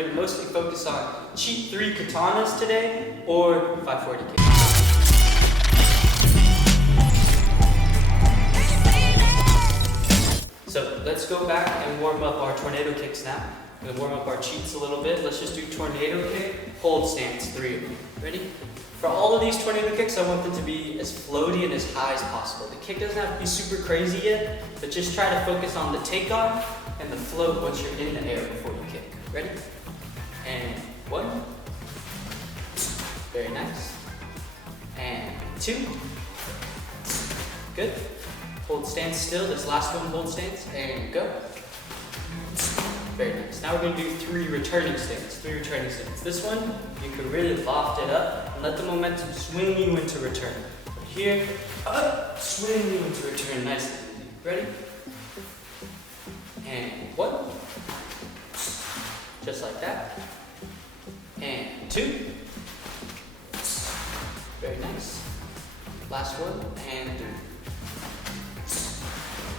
we're gonna mostly focus on cheat 3 katanas today, or 540 kicks. So let's go back and warm up our tornado kicks now. We're gonna warm up our cheats a little bit. Let's just do tornado kick, hold stance, 3 of them. Ready? For all of these tornado kicks, I want them to be as floaty and as high as possible. The kick doesn't have to be super crazy yet, but just try to focus on the takeoff and the float once you're in the air before you kick. Ready? And 1. Very nice. And 2. Good. Hold stance still. This last one, hold stance, and go. Very nice. Now we're going to do 3 returning stance. 3 returning stance. This one, you can really loft it up and let the momentum swing you into return. Here, up, swing you into return. Nice and easy. Ready? And 1. Just like that. And 2. Very nice. Last one, and 3.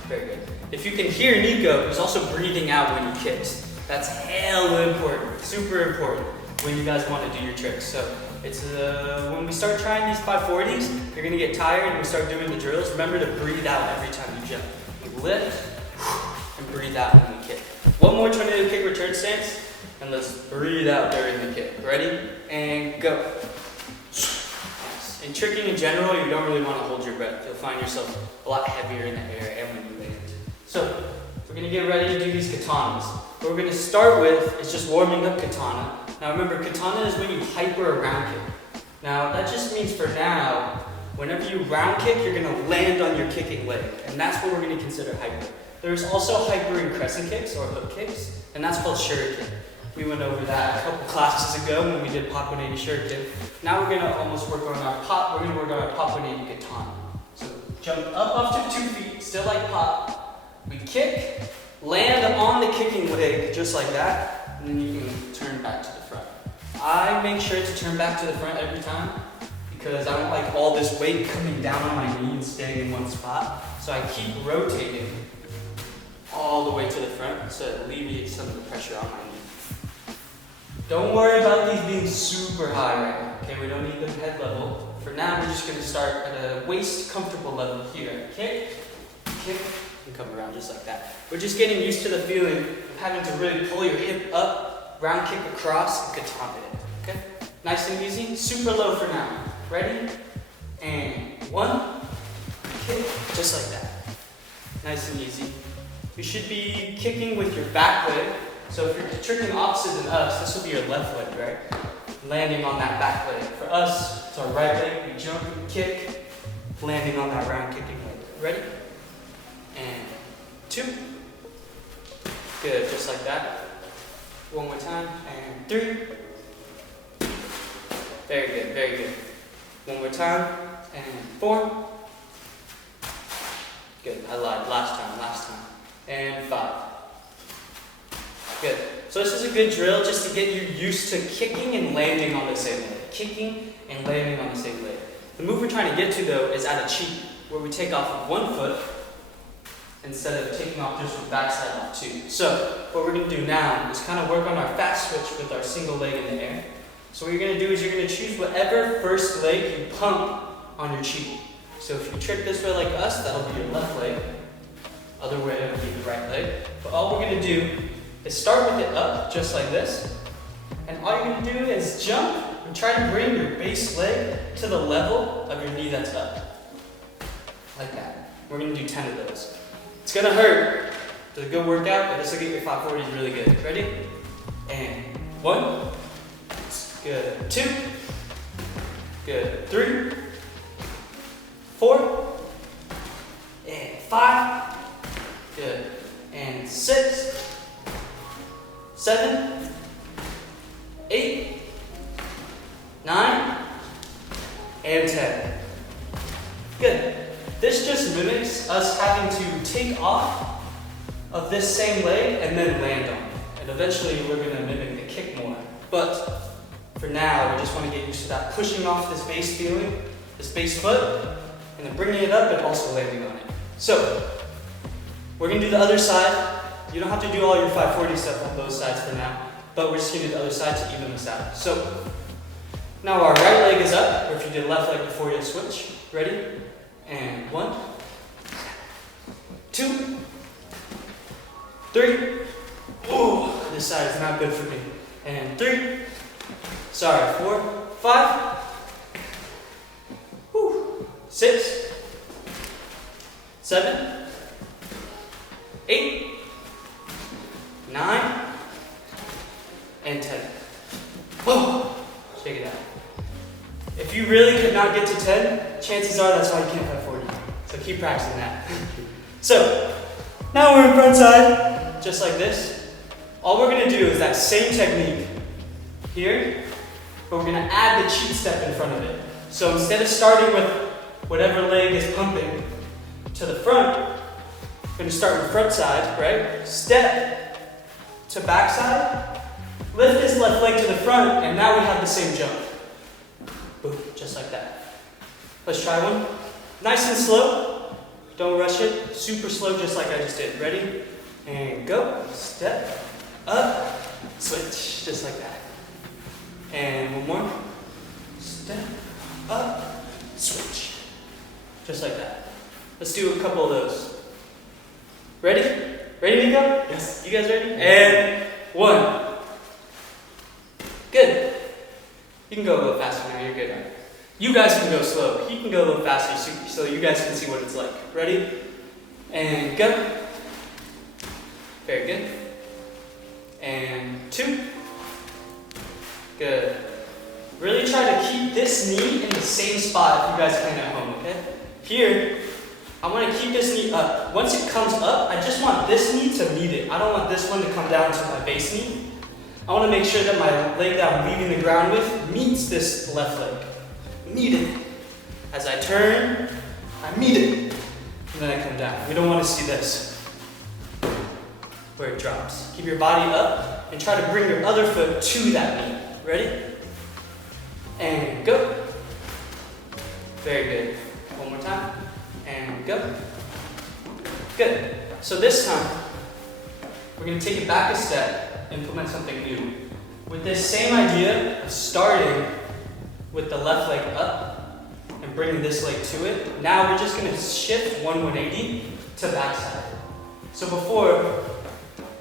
Very good. If you can hear Nico, he's also breathing out when he kicks. That's hella important, super important when you guys want to do your tricks. So it's when we start trying these 540s, you're gonna get tired and we start doing the drills. Remember to breathe out every time you jump. You lift and breathe out when we kick. One more tornado kick return stance, and let's breathe out during the kick. Ready? And go. Nice. In tricking in general, you don't really want to hold your breath. You'll find yourself a lot heavier in the air and when you land. So we're going to get ready to do these katanas. What we're going to start with is just warming up katana. Now remember, katana is when you hyper a round kick. Now that just means for now, whenever you round kick, you're going to land on your kicking leg. And that's what we're going to consider hyper. There's also hyper in crescent kicks or hook kicks, and that's called shuriken. We went over that a couple classes ago when we did pop 180 shuriken. Now we're going to almost work on our pop, we're going to work on our pop 180 katana. So jump up to 2 feet, still like pop. We kick, land on the kicking leg just like that, and then you can turn back to the front. I make sure to turn back to the front every time because I don't like all this weight coming down on my knee and staying in one spot. So I keep rotating all the way to the front so it alleviates some of the pressure on my knee. Don't worry about these being super high right now, okay? We don't need them head level. For now, we're just gonna start at a waist comfortable level here. Kick, kick, and come around just like that. We're just getting used to the feeling of having to really pull your hip up, round kick across, and katana it, okay? Nice and easy, super low for now. Ready? And 1, kick, just like that. Nice and easy. You should be kicking with your back leg. So if you're tricking opposite than us, this will be your left leg, right? Landing on that back leg. For us, it's our right leg. We jump, we kick, landing on that round kicking leg. Ready? And 2. Good, just like that. One more time, and 3. Very good, very good. One more time, and 4. Good, I lied, last time. And 5. Good. So this is a good drill just to get you used to kicking and landing on the same leg. Kicking and landing on the same leg. The move we're trying to get to though is at a cheat, where we take off with 1 foot instead of taking off just with backside off 2. So what we're going to do now is kind of work on our fast switch with our single leg in the air. So what you're going to do is you're going to choose whatever first leg you pump on your cheat. So if you trick this way like us, that'll be your left leg. Other way, it'll be the right leg. But all we're going to do is start with it up, just like this. And all you're going to do is jump and try to bring your base leg to the level of your knee that's up. Like that. We're going to do 10 of those. It's going to hurt. It's a good workout, but this will get your 540s really good. Ready? And 1. Good. 2. Good. 3. 4. And 5. Good. And 6. 7, 8, 9, and 10. Good. This just mimics us having to take off of this same leg and then land on it. And eventually we're going to mimic the kick more. But for now, we just want to get used to that pushing off this base feeling, this base foot, and then bringing it up and also landing on it. So, we're going to do the other side. You don't have to do all your 540 stuff on both sides for now. but we're just gonna do the other side to even this out. So now our right leg is up, or if you did left leg before you switch. Ready? And 1, 2, 3. Oh, this side is not good for me. And 3. Sorry, 4, 5. Whew. 6, 7, 8, 9, and 10. Whoa. Shake it out. If you really could not get to 10, chances are that's why you can't have 40. So keep practicing that. So now we're in front side, just like this. All we're gonna do is that same technique here, but we're gonna add the cheat step in front of it. So instead of starting with whatever leg is pumping to the front, we're gonna start with front side, right? Step to back side, lift this left leg to the front, and now we have the same jump. Boom, just like that. Let's try one. Nice and slow. Don't rush it. Super slow, just like I just did. Ready? And go. Step, up, switch, just like that. And one more. Step, up, switch. Just like that. Let's do a couple of those. Ready? Ready to go? Yes. You guys ready? And 1. Good. You can go a little faster now, you're good. You guys can go slow. He can go a little faster so you guys can see what it's like. Ready? And go. Very good. And 2. Good. Really try to keep this knee in the same spot if you guys can at home, okay? Here, I want to keep this knee up. Once it comes up, I just want this knee to meet it. I don't want this one to come down to my base knee. I want to make sure that my leg that I'm leaving the ground with meets this left leg. Meet it. As I turn, I meet it. And then I come down. We don't want to see this, where it drops. Keep your body up and try to bring your other foot to that knee. Ready? And go. Very good. One more time. And go. Good. So this time, we're going to take it back a step, implement something new. With this same idea of starting with the left leg up and bringing this leg to it, now we're just going to shift 180 to backside. So before,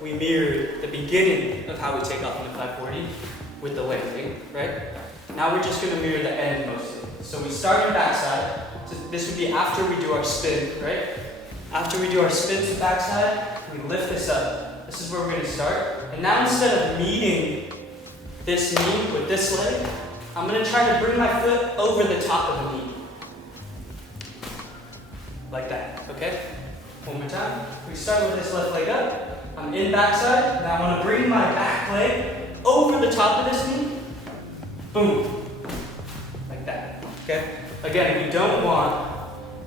we mirrored the beginning of how we take off in the 540 with the landing, right? Now we're just going to mirror the end mostly. So we start in backside. So this would be after we do our spin, right? After we do our spin to backside, we lift this up. This is where we're going to start. And now instead of meeting this knee with this leg, I'm going to try to bring my foot over the top of the knee. Like that, okay? One more time. We start with this left leg up. I'm in backside. Now I want to bring my back leg over the top of this knee. Boom. Like that, okay? Again, we don't want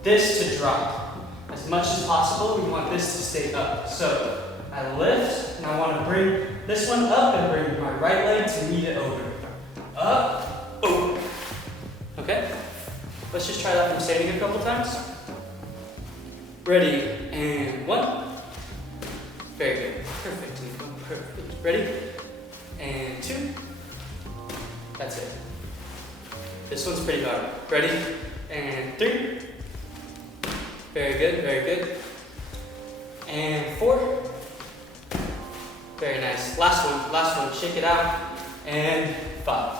this to drop. As much as possible, we want this to stay up. So I lift, and I want to bring this one up and bring my right leg to meet it over. Up, over. Okay? Let's just try that from standing a couple times. Ready, and 1. Very good. Perfect, Nico. Perfect. Ready? And 2. That's it. This one's pretty hard. Ready? And 3. Very good, very good. And 4. Very nice. Last one. Shake it out. And 5.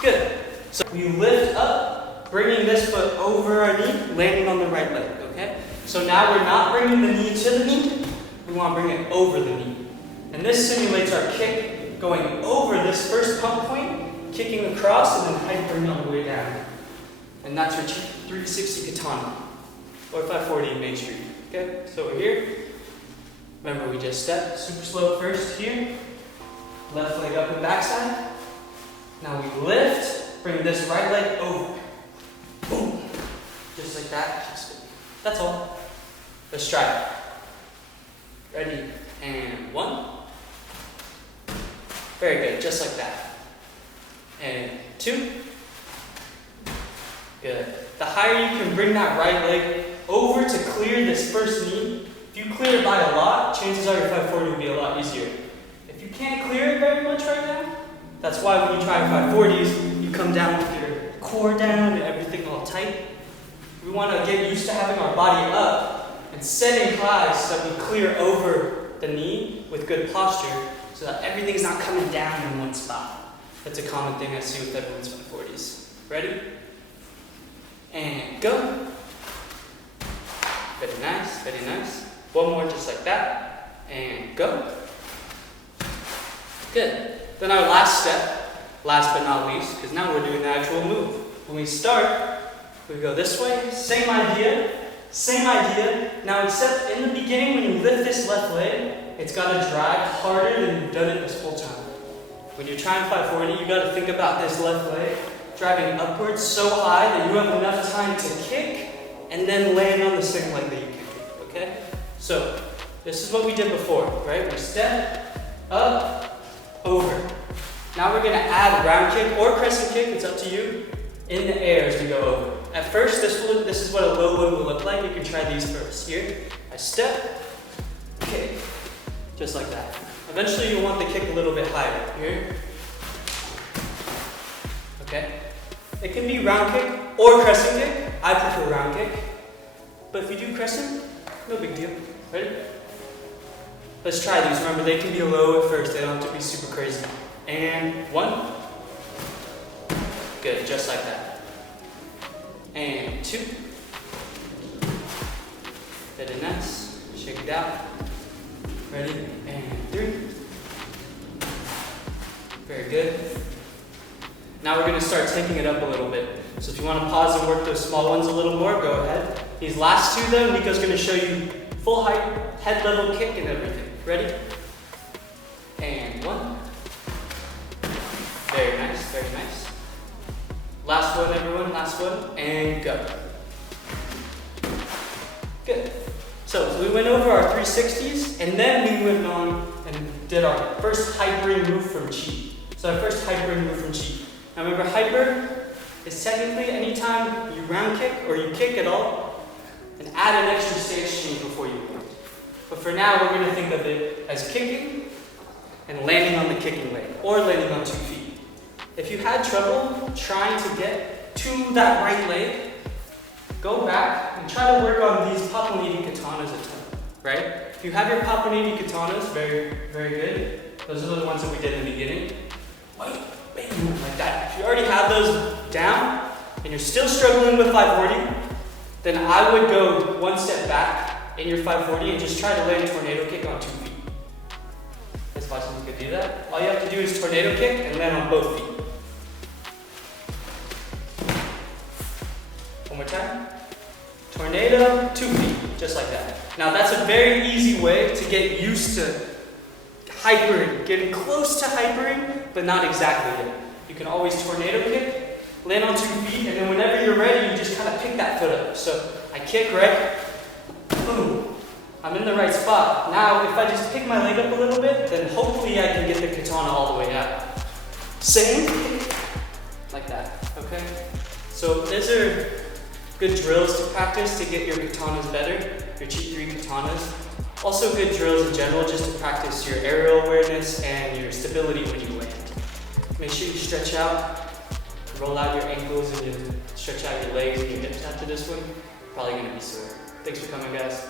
Good. So we lift up, bringing this foot over our knee, landing on the right leg, okay? So now we're not bringing the knee to the knee, we want to bring it over the knee. And this simulates our kick going over this first pump point, kicking across, and then hypering on the way down. And that's your 360 katana, or 540 in Main Street, okay? So we're here. Remember, we just stepped super slow first here. Left leg up and backside. Now we lift, bring this right leg over. Boom. Just like that. That's all. Let's try it. Ready? And 1. Very good, just like that. And 2. Good. The higher you can bring that right leg over to clear this first knee, if you clear it by a lot, chances are your 540 will be a lot easier. That's why when you try 540s, you come down with your core down and everything all tight. We want to get used to having our body up and setting high so that we clear over the knee with good posture so that everything's not coming down in one spot. That's a common thing I see with everyone's 540s. Ready? And go. Very nice, very nice. One more just like that. And go. Good. Then our last step, last but not least, because now we're doing the actual move. When we start, we go this way, same idea. Now except in the beginning when you lift this left leg, it's got to drag harder than you've done it this whole time. When you're trying 540, you got to think about this left leg driving upwards so high that you have enough time to kick and then land on the same leg that you kicked, okay? So, this is what we did before, right? We step, up, over. Now we're gonna add round kick or crescent kick, it's up to you, in the air as we go over. At first, this is what a low one will look like. You can try these first. Here, I step, kick, just like that. Eventually you'll want the kick a little bit higher. Here, okay? It can be round kick or crescent kick. I prefer round kick. But if you do crescent, no big deal. Ready? Let's try these. Remember, they can be low at first. They don't have to be super crazy. And one. Good, just like that. And two. Very nice. Shake it out. Ready? And three. Very good. Now we're going to start taking it up a little bit. So if you want to pause and work those small ones a little more, go ahead. These last two though, Nico's going to show you full height, head level kick and everything. Ready? And one. Very nice, very nice. Last one everyone, last one. And go. Good. So we went over our 360s and then we went on and did our first hypering move from chi. So our first hypering move from chi. Now remember, hyper is technically anytime you round kick or you kick at all and add an extra stance change before you land. But for now, we're going to think of it as kicking and landing on the kicking leg or landing on 2 feet. If you had trouble trying to get to that right leg, go back and try to work on these Papaniti katanas a ton, right? If you have your Papaniti katanas, very, very good. Those are the ones that we did in the beginning. Like that. If you already have those down and you're still struggling with 540, then I would go one step back in your 540 and just try to land a tornado kick on 2 feet. As far as you can do that. All you have to do is tornado kick and land on both feet. One more time. Tornado, 2 feet, just like that. Now that's a very easy way to get used to hypering, getting close to hypering, but not exactly yet. You can always tornado kick, land on 2 feet, and then whenever you're ready, you just kind of pick that foot up. So I kick, right? Boom. I'm in the right spot. Now, if I just pick my leg up a little bit, then hopefully I can get the katana all the way out. Same, like that, okay? So these are good drills to practice to get your katanas better, your Chi 3 katanas. Also good drills in general just to practice your aerial awareness and your stability when you land. Make sure you stretch out, roll out your ankles and you stretch out your legs and your hips after this one. Probably gonna be sore. Thanks for coming, guys.